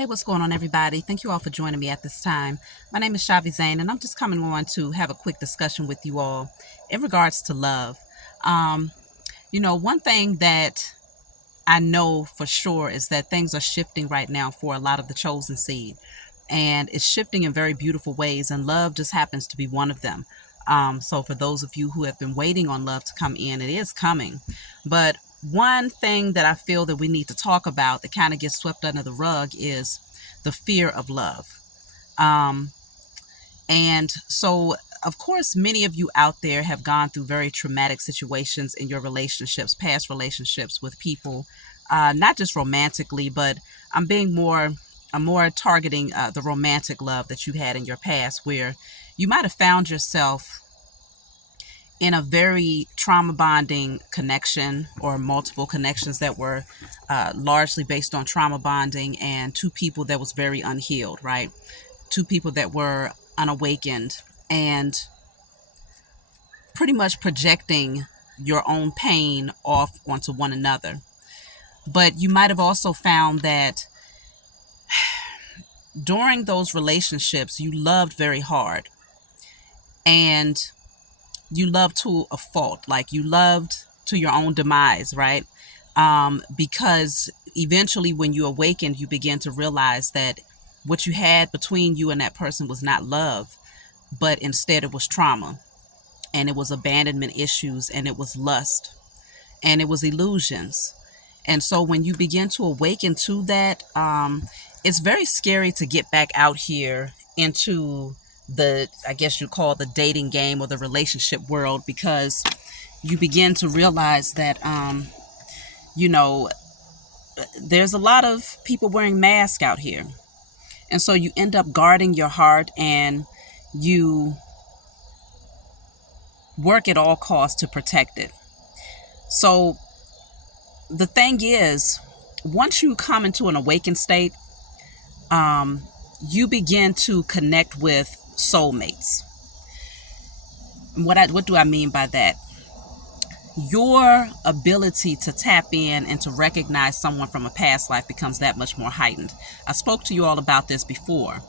Hey, what's going on, everybody? Thank you all for joining me at this time. My name is Shavi Zane, and I'm just coming on to have a quick discussion with you all in regards to love. Um, one thing that I know for sure is that things are shifting right now for a lot of the chosen seed, and it's shifting in very beautiful ways, and love just happens to be one of them. So, for those of you who have been waiting on love to come in, it is coming. But one thing that I feel that we need to talk about that kind of gets swept under the rug is the fear of love. Um, and so, of course, many of you out there have gone through very traumatic situations in your relationships, past relationships with people, not just romantically, but I'm more targeting the romantic love that you had in your past, where you might have found yourself in a very trauma bonding connection or multiple connections that were largely based on trauma bonding, and two people that was very unhealed, right? Two people that were unawakened and pretty much projecting your own pain off onto one another. But you might have also found that during those relationships, you loved very hard, and you loved to a fault. Like, you loved to your own demise, right? Because eventually, when you awakened, you began to realize that what you had between you and that person was not love, but instead it was trauma, and it was abandonment issues, and it was lust, and it was illusions. And so when you begin to awaken to that, it's very scary to get back out here into the, I guess you call the dating game or the relationship world, because you begin to realize that, you know, there's a lot of people wearing masks out here. And so you end up guarding your heart, and you work at all costs to protect it. So the thing is, once you come into an awakened state, you begin to connect with soulmates. What do I mean by that? Your ability to tap in and to recognize someone from a past life becomes that much more heightened. I spoke to you all about this before.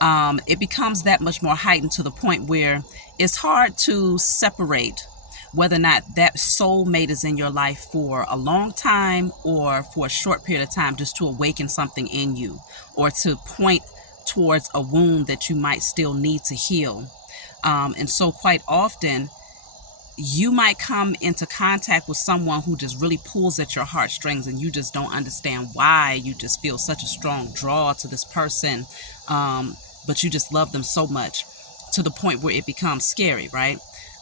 It becomes that much more heightened to the point where it's hard to separate whether or not that soulmate is in your life for a long time or for a short period of time, just to awaken something in you or to point towards a wound that you might still need to heal. And so quite often, you might come into contact with someone who just really pulls at your heartstrings, and you just don't understand why. You just feel such a strong draw to this person, but you just love them so much to the point where it becomes scary, right?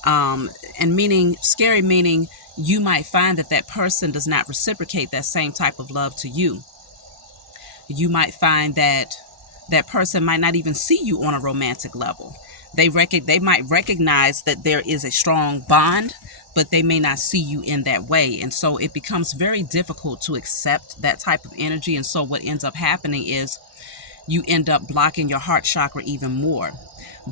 And meaning scary, meaning you might find that that person does not reciprocate that same type of love to you. You might find that that person might not even see you on a romantic level. They might recognize that there is a strong bond, but they may not see you in that way. And so it becomes very difficult to accept that type of energy. And so what ends up happening is you end up blocking your heart chakra even more.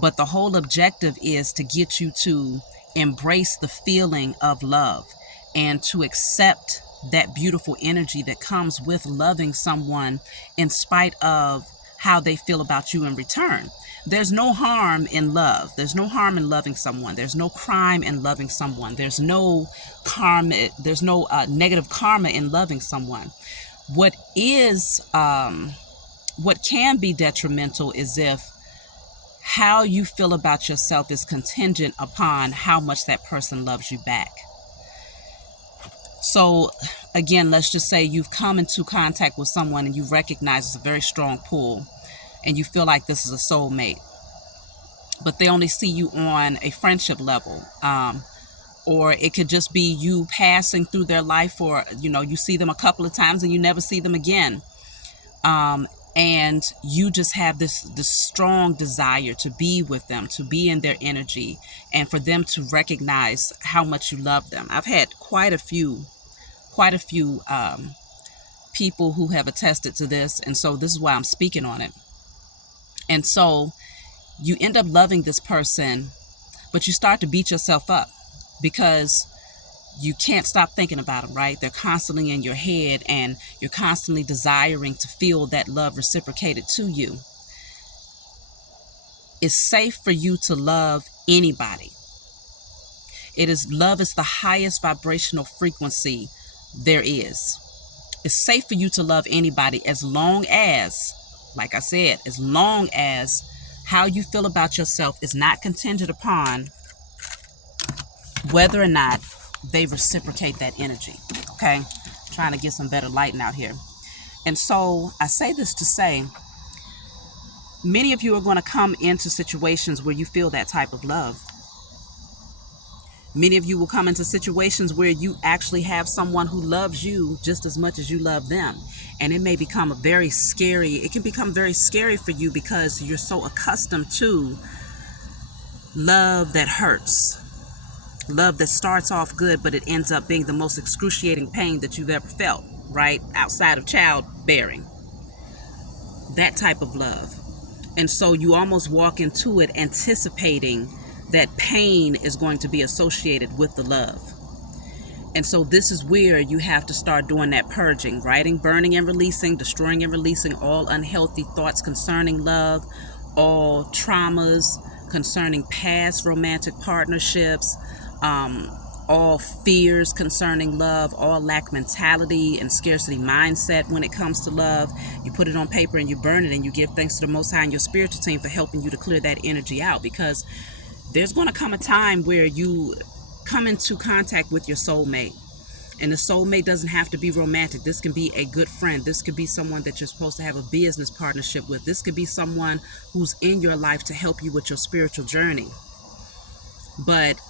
But the whole objective is to get you to embrace the feeling of love and to accept that beautiful energy that comes with loving someone in spite of how they feel about you in return. There's no harm in love. There's no harm in loving someone. There's no crime in loving someone. There's no karma. There's no negative karma in loving someone. What can be detrimental is if how you feel about yourself is contingent upon how much that person loves you back. So again, let's just say you've come into contact with someone and you recognize it's a very strong pull, and you feel like this is a soulmate, but they only see you on a friendship level. Or it could just be you passing through their life, or, you see them a couple of times and you never see them again. And you just have this strong desire to be with them, to be in their energy, and for them to recognize how much you love them. I've had quite a few people who have attested to this, and so this is why I'm speaking on it. And so you end up loving this person, but you start to beat yourself up because you can't stop thinking about them, right? They're constantly in your head, and you're constantly desiring to feel that love reciprocated to you. It's safe for you to love anybody. Love is the highest vibrational frequency there is. It's safe for you to love anybody as long as, like I said, as long as how you feel about yourself is not contingent upon whether or not they reciprocate that energy. Okay? Trying to get some better lighting out here. And so I say this to say, many of you are going to come into situations where you feel that type of love. Many of you will come into situations where you actually have someone who loves you just as much as you love them. And it may become it can become very scary for you because you're so accustomed to love that hurts. Love that starts off good, but it ends up being the most excruciating pain that you've ever felt, right? Outside of childbearing. That type of love. And so you almost walk into it anticipating that pain is going to be associated with the love. And so this is where you have to start doing that purging, writing, burning, and releasing, destroying and releasing all unhealthy thoughts concerning love, all traumas concerning past romantic partnerships, all fears concerning love, all lack mentality and scarcity mindset when it comes to love. You put it on paper and you burn it, and you give thanks to the Most High and your spiritual team for helping you to clear that energy out, because there's going to come a time where you come into contact with your soulmate. And the soulmate doesn't have to be romantic. This can be a good friend. This could be someone that you're supposed to have a business partnership with. This could be someone who's in your life to help you with your spiritual journey. But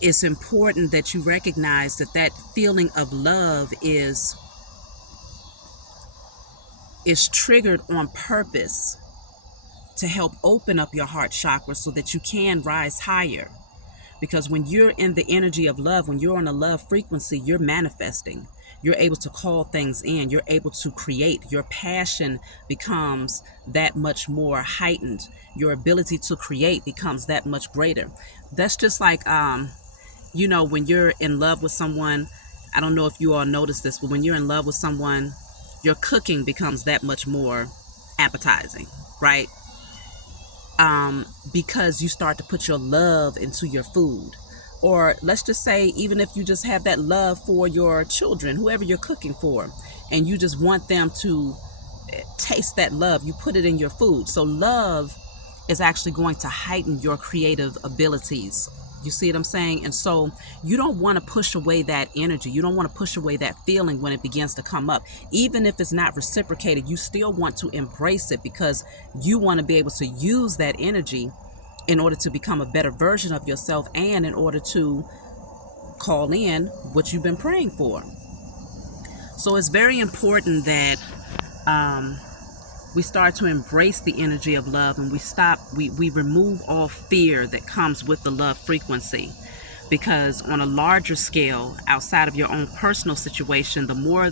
it's important that you recognize that that feeling of love is triggered on purpose to help open up your heart chakra so that you can rise higher. Because when you're in the energy of love, when you're on a love frequency, you're manifesting. You're able to call things in. You're able to create. Your passion becomes that much more heightened. Your ability to create becomes that much greater. That's just like, when you're in love with someone, I don't know if you all notice this, but when you're in love with someone, your cooking becomes that much more appetizing, right? Because you start to put your love into your food. Or let's just say, even if you just have that love for your children, whoever you're cooking for, and you just want them to taste that love, you put it in your food. So love is actually going to heighten your creative abilities. You see what I'm saying? And so you don't want to push away that energy. You don't want to push away that feeling when it begins to come up. Even if it's not reciprocated, you still want to embrace it, because you want to be able to use that energy in order to become a better version of yourself, and in order to call in what you've been praying for. So it's very important that we start to embrace the energy of love, and we remove all fear that comes with the love frequency. Because on a larger scale, outside of your own personal situation, the more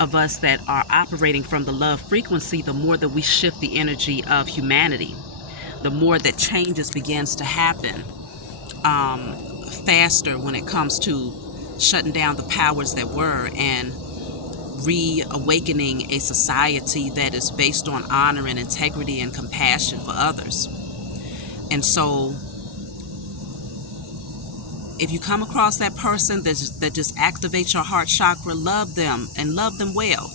of us that are operating from the love frequency, the more that we shift the energy of humanity, the more that changes begins to happen faster when it comes to shutting down the powers that were and reawakening a society that is based on honor and integrity and compassion for others. And so if you come across that person that just activates your heart chakra, love them, and love them well,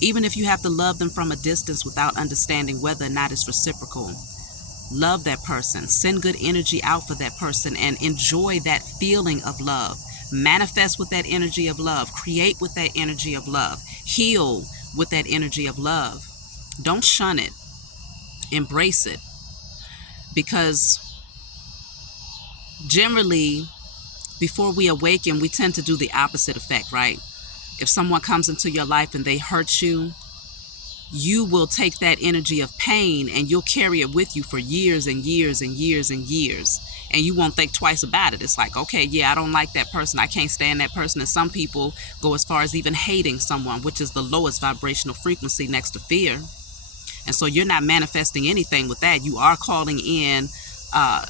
even if you have to love them from a distance without understanding whether or not it's reciprocal. Love that person, send good energy out for that person, and enjoy that feeling of love. Manifest with that energy of love. Create with that energy of love. Heal with that energy of love. Don't shun it. Embrace it. Because generally, before we awaken, we tend to do the opposite effect, right? If someone comes into your life and they hurt you, you will take that energy of pain and you'll carry it with you for years and years and years and years. And you won't think twice about it. It's like, okay, yeah, I don't like that person. I can't stand that person. And some people go as far as even hating someone, which is the lowest vibrational frequency next to fear. And so you're not manifesting anything with that. You are calling in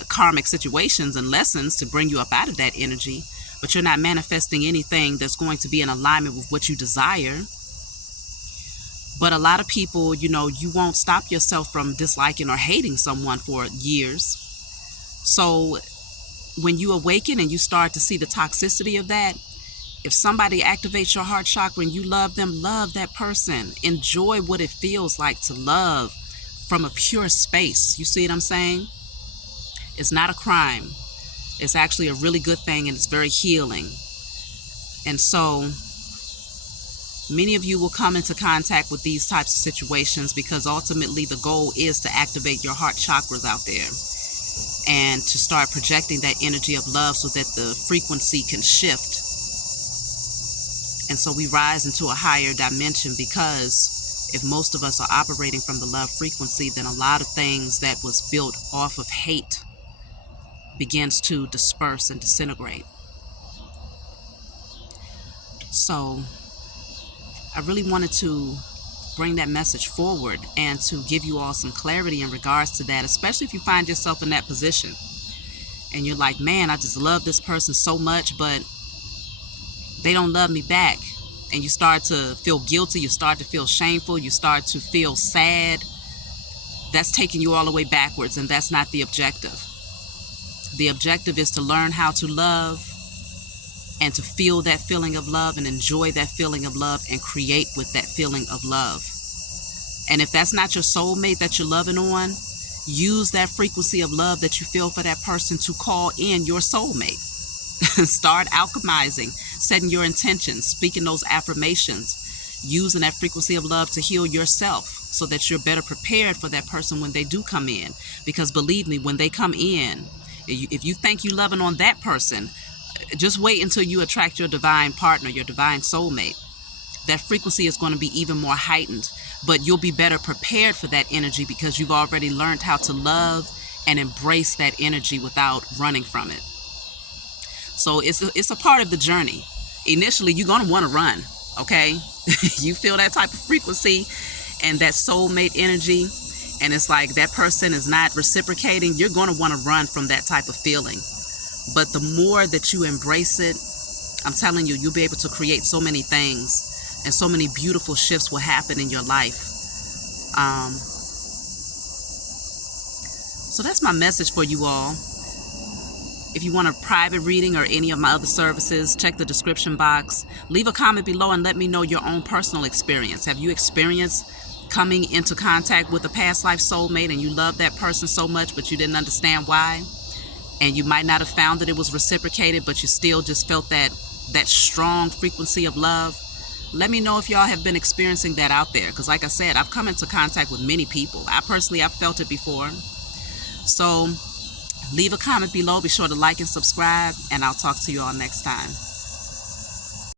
karmic situations and lessons to bring you up out of that energy. but you're not manifesting anything that's going to be in alignment with what you desire. But a lot of people, you won't stop yourself from disliking or hating someone for years. So when you awaken and you start to see the toxicity of that, if somebody activates your heart chakra and you love them, love that person. Enjoy what it feels like to love from a pure space. You see what I'm saying? It's not a crime. It's actually a really good thing, and it's very healing. And so many of you will come into contact with these types of situations because ultimately the goal is to activate your heart chakras out there and to start projecting that energy of love so that the frequency can shift. And so we rise into a higher dimension, because if most of us are operating from the love frequency, then a lot of things that was built off of hate begins to disperse and disintegrate. So I really wanted to bring that message forward and to give you all some clarity in regards to that, especially if you find yourself in that position and you're like, man, I just love this person so much, but they don't love me back. And you start to feel guilty, you start to feel shameful, you start to feel sad. That's taking you all the way backwards, and that's not the objective. The objective is to learn how to love and to feel that feeling of love and enjoy that feeling of love and create with that feeling of love. And if that's not your soulmate that you're loving on, use that frequency of love that you feel for that person to call in your soulmate. Start alchemizing, setting your intentions, speaking those affirmations, using that frequency of love to heal yourself so that you're better prepared for that person when they do come in. Because believe me, when they come in, if you think you're loving on that person, just wait until you attract your divine partner, your divine soulmate. That frequency is going to be even more heightened, but you'll be better prepared for that energy because you've already learned how to love and embrace that energy without running from it. So it's a part of the journey. Initially, you're going to want to run, okay? You feel that type of frequency and that soulmate energy, and it's like that person is not reciprocating, you're going to want to run from that type of feeling. But the more that you embrace it, I'm telling you, you'll be able to create so many things, and so many beautiful shifts will happen in your life. So that's my message for you all. If you want a private reading or any of my other services, check the description box. Leave a comment below and let me know your own personal experience. Have you experienced coming into contact with a past life soulmate and you love that person so much, but you didn't understand why? And you might not have found that it was reciprocated, but you still just felt that strong frequency of love. Let me know if y'all have been experiencing that out there. Because like I said, I've come into contact with many people. I've felt it before. So leave a comment below. Be sure to like and subscribe, and I'll talk to you all next time.